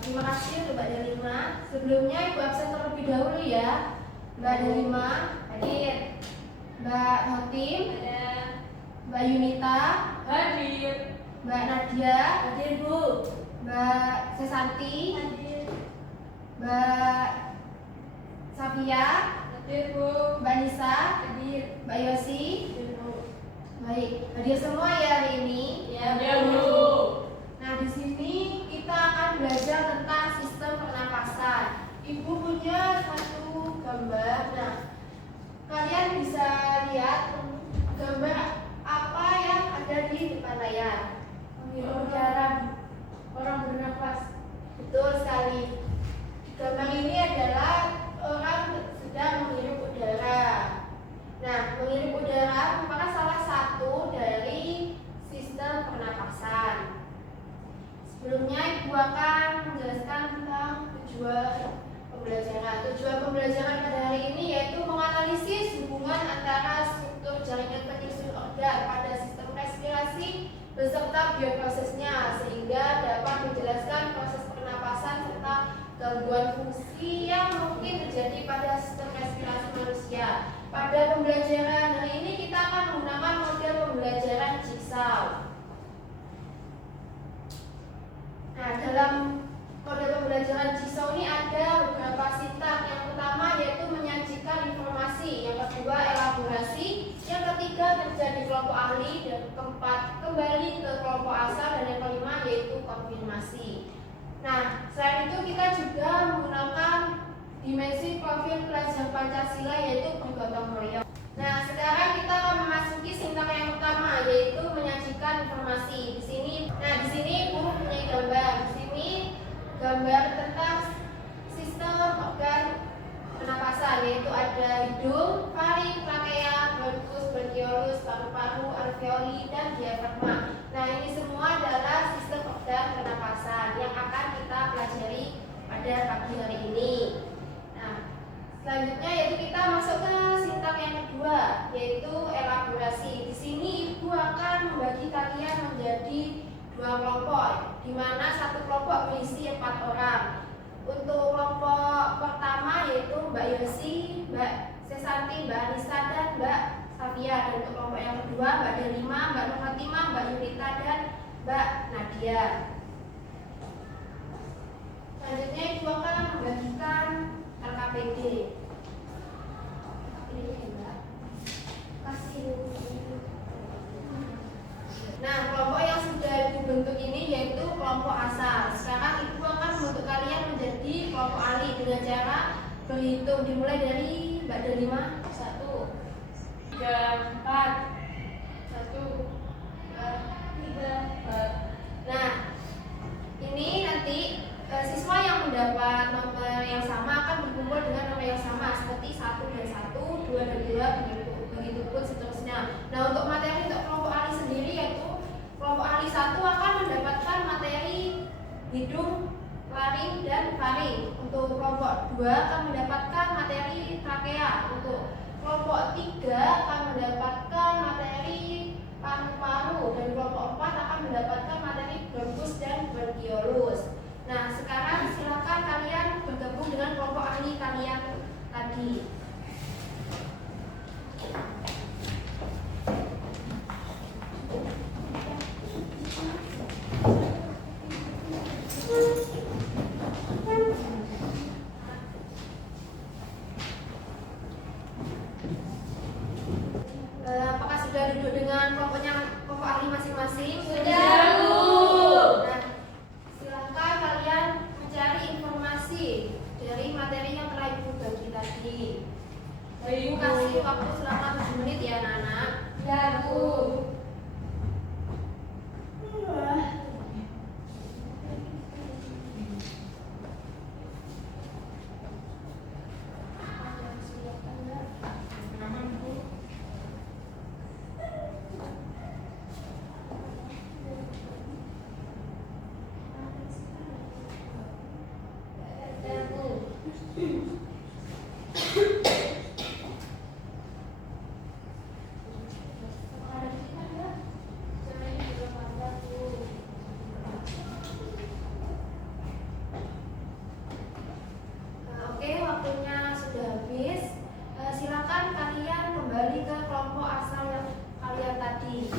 Terima kasih untuk Mbak Delima. Sebelumnya Ibu absen terlebih dahulu ya. Mbak Delima hadir, Mbak Hotim ada, Mbak Yunita hadir, Mbak Nadia hadir Bu, Mbak Sesanti hadir, Mbak Safia hadir Bu, Mbak Nisa hadir, Mbak Yosi hadir Bu. Baik, hadir semua ya hari ini. Ya Bu. Nah, di sini kita akan belajar tentang sistem pernapasan. Ibu punya satu gambar. Nah, kalian bisa lihat gambar apa yang ada di depan layar. Menghirup udara, orang bernapas. Betul sekali. Gambar ini adalah orang sedang menghirup udara. Nah, menghirup udara merupakan salah satu dari sistem pernapasan. Sebelumnya Ibu akan menjelaskan tentang tujuan pembelajaran. Tujuan pembelajaran pada hari ini yaitu menganalisis hubungan antara struktur jaringan penyusun organ pada sistem respirasi beserta bioprosesnya sehingga dapat menjelaskan proses pernapasan serta gangguan fungsi yang mungkin terjadi pada sistem respirasi manusia. Pada pembelajaran hari ini kita akan menggunakan model pembelajaran Jigsaw. Nah, dalam kode pembelajaran Jigsaw ini ada beberapa sintak. Yang pertama yaitu menyajikan informasi, yang kedua elaborasi, yang ketiga kerja di kelompok ahli, dan keempat kembali ke kelompok asal, dan yang kelima yaitu konfirmasi. Nah, selain itu kita juga menggunakan dimensi profil pelajar Pancasila yaitu bergotong royong. Nah, sekarang kita akan memasuki sintak yang pertama yaitu menyajikan informasi. Di sini Ibu punya gambar. Di sini gambar tentang sistem organ pernapasan yaitu ada hidung, faring, trakea, bronkus, bronkiolus, paru-paru, alveoli, dan diafragma. Nah, ini semua adalah sistem organ pernapasan yang akan kita pelajari pada pagi hari ini. Nah, selanjutnya yaitu kita masuk ke sintak yang kedua yaitu elaborasi. Di sini Ibu akan membagi kalian menjadi dua kelompok, di mana satu kelompok berisi 4 orang. Untuk kelompok pertama yaitu Mbak Yosi, Mbak Sesanti, Mbak Anissa, dan Mbak Safia. Dan untuk kelompok yang kedua Mbak Delima, Mbak Nur Fatimah, Mbak Yunita, dan Mbak Nadia. Selanjutnya Ibu akan membagikan LKPD. Nah, kelompok yang sudah Ibu bentuk ini yaitu kelompok asal. Sekarang Ibu akan membentuk kalian menjadi kelompok ahli dengan cara berhitung dimulai dari Mbak Delima. 1, 3, 4. 1, 2, 3, 4. Nah, ini nanti siswa yang mendapat nomor yang sama akan berkumpul dengan nomor yang sama seperti 1 dan 1, 2 dan 2, begitu pun seterusnya. Nah, untuk materi untuk kelompok ahli sendiri yaitu kelompok ahli 1 akan mendapatkan materi hidung, laring, dan faring. Untuk kelompok 2 akan mendapatkan materi trakea. Untuk kelompok 3 akan mendapatkan materi paru-paru, dan kelompok 4 akan mendapatkan materi bronkus dan bronkiolus. Nah, sekarang silakan kalian bergabung dengan kelompok ahli kalian tadi. Apakah sudah duduk dengan kelompok ahli masing-masing? Sudah, Bu. Nah, silakan kalian mencari informasi dari materi yang telah Ibu bagi tadi. Ibu kasih waktu selama 7 menit ya, anak-anak. Ya, Bu. waktunya sudah habis. Silakan kalian kembali ke kelompok asal yang kalian tadi.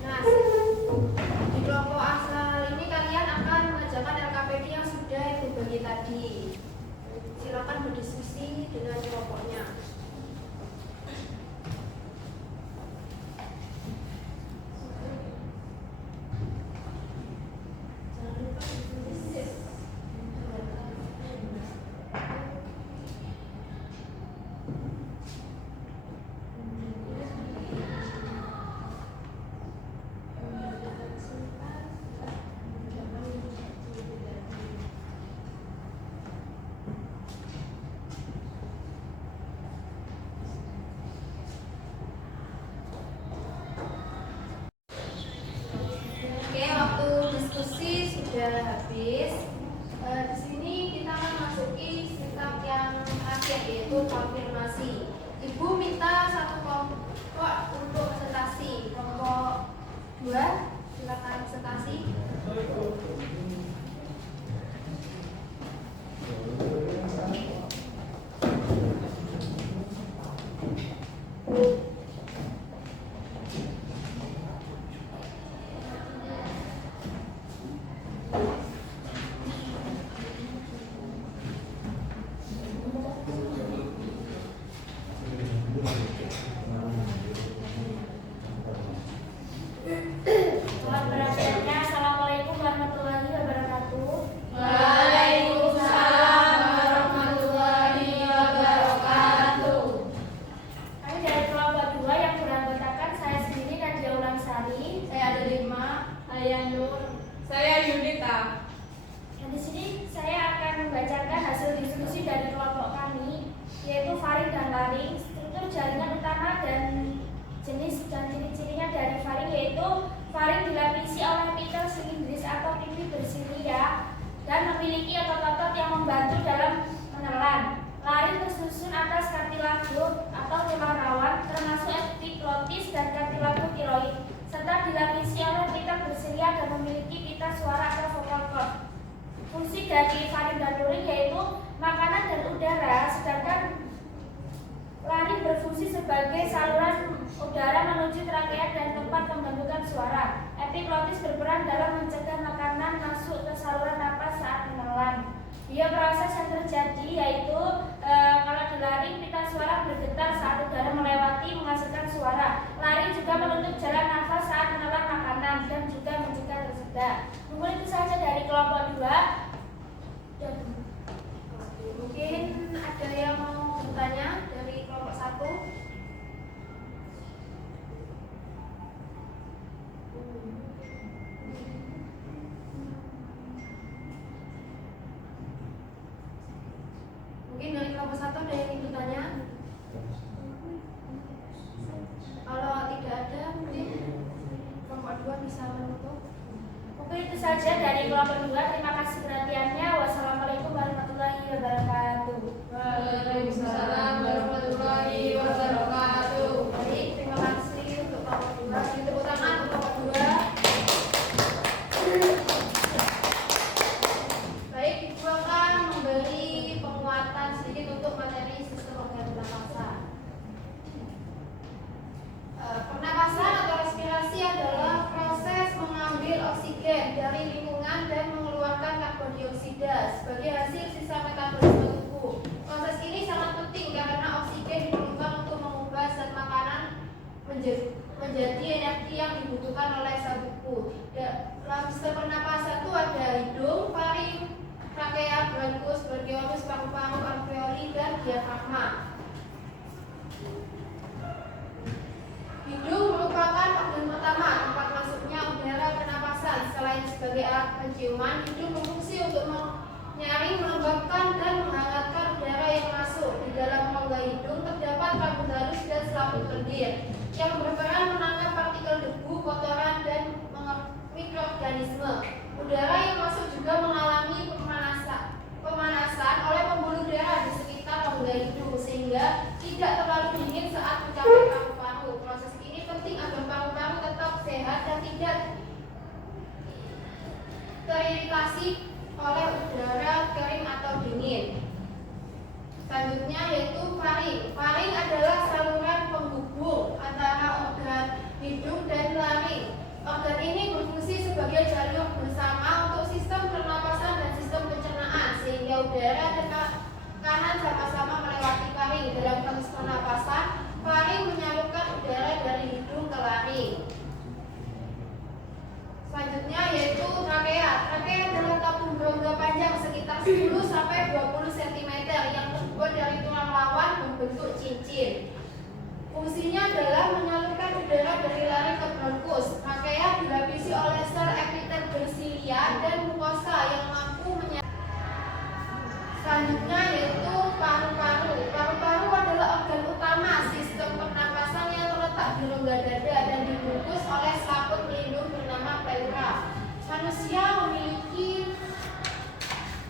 Nah, di kelompok asal ini kalian akan mengerjakan LKPD yang sudah ibu bagi tadi. Silakan berdiskusi dengan kelompoknya. Oke, waktu diskusi sudah habis. Di sini kita akan masuki sikap yang terakhir, yaitu konfirmasi. Ibu minta satu kelompok untuk presentasi. Kelompok 2, silakan presentasi. Mohon perhatiannya. Assalamualaikum warahmatullahi wabarakatuh. Waalaikumsalam warahmatullahi wabarakatuh. Kami dari kelompok 2 yang beranggotakan saya sendiri Nadia Ulansari. Saya ada 5. Saya Nur. Saya Yunita. Dan di sini saya akan membacakan hasil diskusi dari kelompok kami, yaitu faring dan laring, struktur jaringan utama dan jenis dan ciri-cirinya dari faring, yaitu faring dilapisi oleh pitel silindris atau pipi bersilia dan memiliki otot-otot yang membantu dalam menelan. Laring tersusun atas kartilago atau tulang rawan termasuk epiglotis dan kartilago tiroid, serta dilapisi oleh pitel bersilia dan memiliki pita suara atau vocal cord. Fungsi dari faring dan laring yaitu makanan dan udara, sedangkan laring berfungsi sebagai saluran udara menuju trakea dan tempat pembentukan suara. Epiglotis berperan dalam mencegah makanan masuk ke saluran napas saat menelan. Proses yang terjadi yaitu kalau di laring pita suara bergetar saat udara melewati menghasilkan suara. Laring juga menutup jalan nafas saat menelan makanan dan juga mencegah tersedak. Mungkin itu saja dari kelompok 2. Mungkin ada yang mau bertanya dari kelompok 1. Mungkin dari kelompok 1 ada yang ingin bertanya? Kalau tidak ada, mungkin kelompok 2 bisa menutup. Mungkin itu saja dari kelompok 2. Terima kasih perhatiannya. Wassalamualaikum warahmatullahi wabarakatuh. Waalaikumsalam warahmatullahi wabarakatuh. Baik, terima kasih untuk kelompok 2. Tepuk tangan untuk kelompok 2. Baik, Ibu akan memberi penguatan sedikit untuk materi sistem organ pernapasan. Pernapasan atau respirasi adalah proses mengambil oksigen dari lingkungan dan mengeluarkan karbon dioksida sebagai hasil sisa metabolisme tubuh. Proses ini sangat penting karena oksigen diperlukan untuk mengubah zat makanan menjadi energi yang dibutuhkan oleh sel tubuh. Dalam sistem pernapasan itu ada hidung, faring, trakea, bronkus, bronkiolus, paru-paru, alveoli, dan diafragma. Hidung merupakan organ pertama tempat masuknya udara pernapasan. Selain sebagai alat penciuman, hidung berfungsi untuk menyaring, melembabkan, dan menghangatkan udara yang masuk. Di dalam rongga hidung terdapat rambut halus dan selaput lendir yang berperan menangkap partikel debu, kotoran, dan mikroorganisme. Udara yang masuk juga mengalami pemanasan oleh pembuluh darah di sekitar rongga hidung udara dan kanan sama-sama melewati faring. Dalam proses pernapasan, faring menyalurkan udara dari hidung ke laring. Selanjutnya yaitu trakea. Trakea adalah tabung berongga panjang sekitar 10 sampai 20 cm yang terbuat dari tulang lawan berbentuk cincin. Fungsinya adalah menyalurkan udara dari laring ke bronkus. Trakea dilapisi oleh sel epiter bersilia dan mukosa yang mampu Selanjutnya yaitu paru-paru. Paru-paru adalah organ utama sistem pernapasan yang terletak di rongga dada dan dibungkus oleh selaput pelindung bernama pleura. Manusia memiliki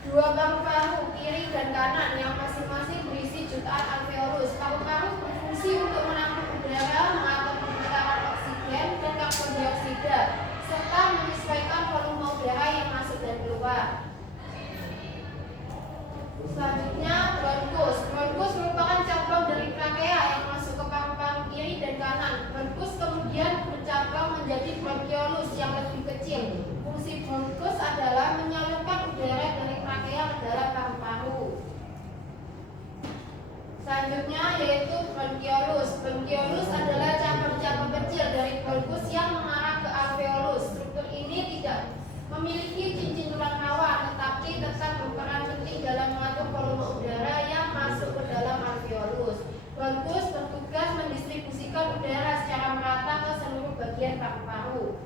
dua paru-paru, kiri dan kanan, yang masing-masing berisi jutaan alveolus. Paru-paru berfungsi untuk menampung udara, mengatur perputaran oksigen dan karbon dioksida, serta menyesuaikan volume udara yang masuk dan keluar. Selanjutnya bronkus. Bronkus merupakan cabang dari trakea yang masuk ke paru-paru kiri dan kanan. Bronkus kemudian bercabang menjadi bronkiolus yang lebih kecil. Fungsi bronkus adalah menyalurkan udara dari trakea ke dalam paru-paru. Selanjutnya yaitu bronkiolus. Bronkiolus adalah cabang-cabang kecil dari bronkus yang mengarah ke alveolus. Struktur ini tidak memiliki cincin tulang rawan, tetapi tetap berperan penting dalam mengatur volume udara yang masuk ke dalam alveolus. Bronkus bertugas mendistribusikan udara secara merata ke seluruh bagian paru-paru.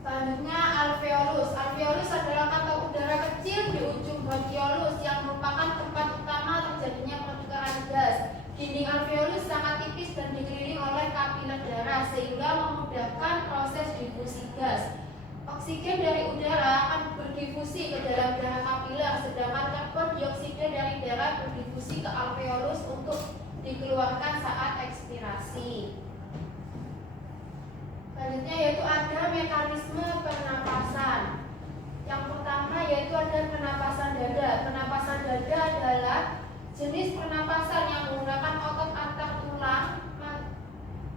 Selanjutnya alveolus. Alveolus adalah kantong udara kecil di ujung bronkiolus yang merupakan tempat utama terjadinya pertukaran gas. Dinding alveolus sangat tipis dan dikelilingi oleh kapiler darah sehingga memudahkan proses difusi gas. Oksigen dari udara akan berdifusi ke dalam darah kapiler, sedangkan karbon dioksida dari darah berdifusi ke alveolus untuk dikeluarkan saat ekspirasi. Selanjutnya yaitu ada mekanisme pernapasan. Yang pertama yaitu ada pernapasan dada. Pernapasan dada adalah jenis pernapasan yang menggunakan otot antar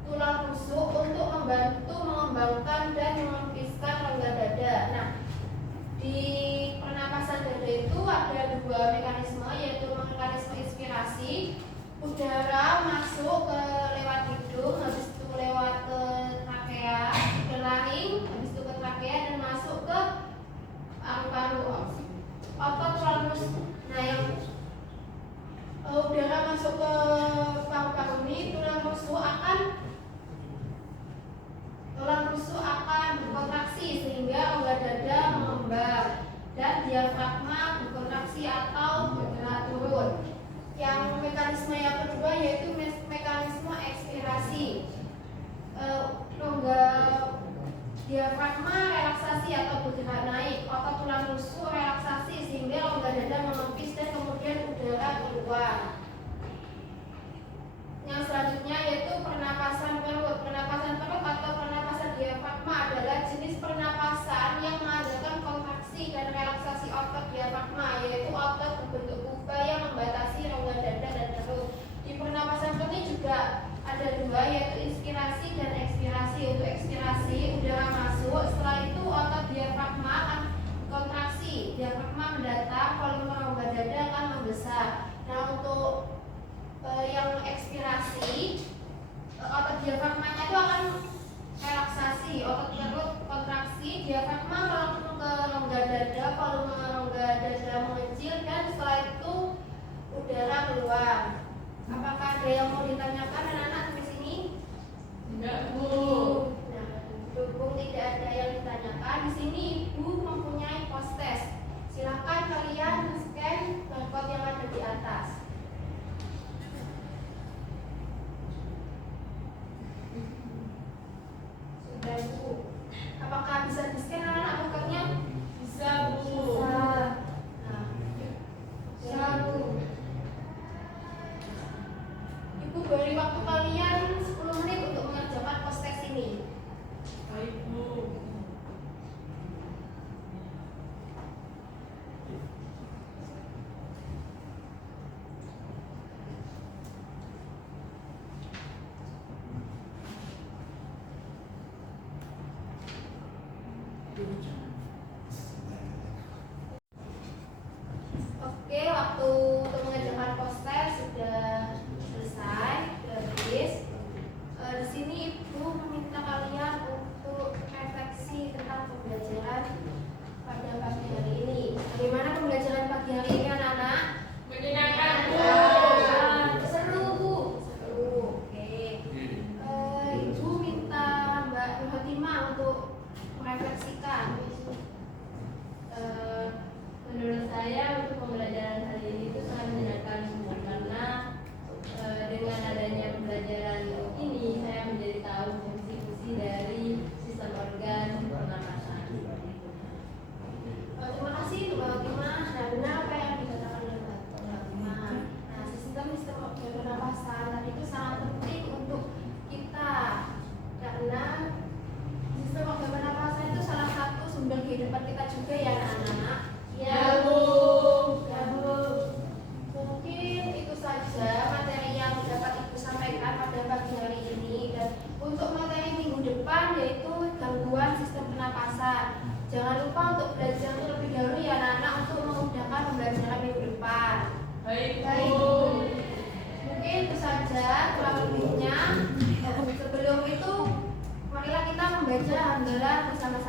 tulang rusuk untuk membantu mengembangkan dan mengempiskan rongga dada. Nah, di pernapasan dada itu ada dua mekanisme, yaitu mekanisme inspirasi. Udara masuk ke lewat hidung, habis itu lewat ke trakea, ke laring, habis itu ke trakea dan masuk ke paru-paru. Otot tulang rusuk. Nah, yang udara masuk ke paru-paru ini, tulang rusuk akan berkontraksi sehingga rongga dada mengembang dan diafragma berkontraksi atau bergerak turun. Yang mekanisme yang kedua yaitu mekanisme ekspirasi. Rongga diafragma relaksasi atau bergerak naik, otot tulang rusuk relaksasi sehingga rongga dada mengempis dan kemudian udara keluar. Yang selanjutnya yaitu pernapasan perut. Pernapasan perut atau pernapasan diafragma adalah jenis pernapasan yang mengadakan kontraksi dan relaksasi otot diafragma, yaitu otot berbentuk kuba yang membatasi rongga dada dan perut. Di pernapasan perut ini juga ada dua, yaitu inspirasi dan ekspirasi. Untuk ekspirasi, udara masuk, setelah itu otot diafragma akan kontraksi, diafragma mendatar, volume rongga dada akan membesar. Nah, untuk yang ekspirasi, otot diafragmanya itu akan relaksasi, otot perut kontraksi, diafragma melakukan ke rongga dada, volume rongga dada mengecil dan setelah itu udara keluar. Apakah ada yang mau ditanyakan anak-anak di sini? Tidak, Bu. Nah, berhubung tidak ada yang ditanyakan, di sini Ibu mempunyai post test. Silakan kalian scan barcode yang ada di atas. Sudah, Bu. Apakah bisa di-scan anak-anak barcode-nya? Bisa, Bu. Bisa. Nah, bisa, Bu. Ibu beri waktu kalian 10 menit untuk mengerjakan post test ini. Baik, Bu. Oke, waktu untuk mengerjakan poster sudah selesai, sudah habis. Di sini Ibu meminta kalian untuk refleksi tentang pembelajaran pada pagi hari ini. Bagaimana pembelajaran pagi hari ini anak-anak? Menyenangkan, Bu. Seru, Bu. Seru. Oke. Ibu minta Mbak Fatimah untuk merefleksikan. Menurut saya untuk pembelajaran hari ini itu sangat menyenangkan karena dengan adanya pembelajaran ini saya menjadi tahu fungsi-fungsi dari sistem organ pernapasan. Terima kasih Mbak Fatimah. Nah, benar apa yang dikatakan oleh Mbak Fatimah. Nah, sistem organ pernapasan tadi itu sangat penting untuk kita karena sistem organ pernapasan itu salah satu sumber kehidupan kita juga ya anak-anak. Ya, Bu. Ya, Bu. Mungkin itu saja materi yang dapat Ibu sampaikan pada pagi hari ini. Dan untuk materi minggu depan yaitu gangguan sistem pernapasan. Jangan lupa untuk belajar terlebih dahulu ya anak-anak untuk memudahkan pembelajaran minggu depan. Baik, Baik, Bu. Bu. Mungkin itu saja kurang lebihnya. Sebelum itu marilah kita membaca hamdalah bersama-sama.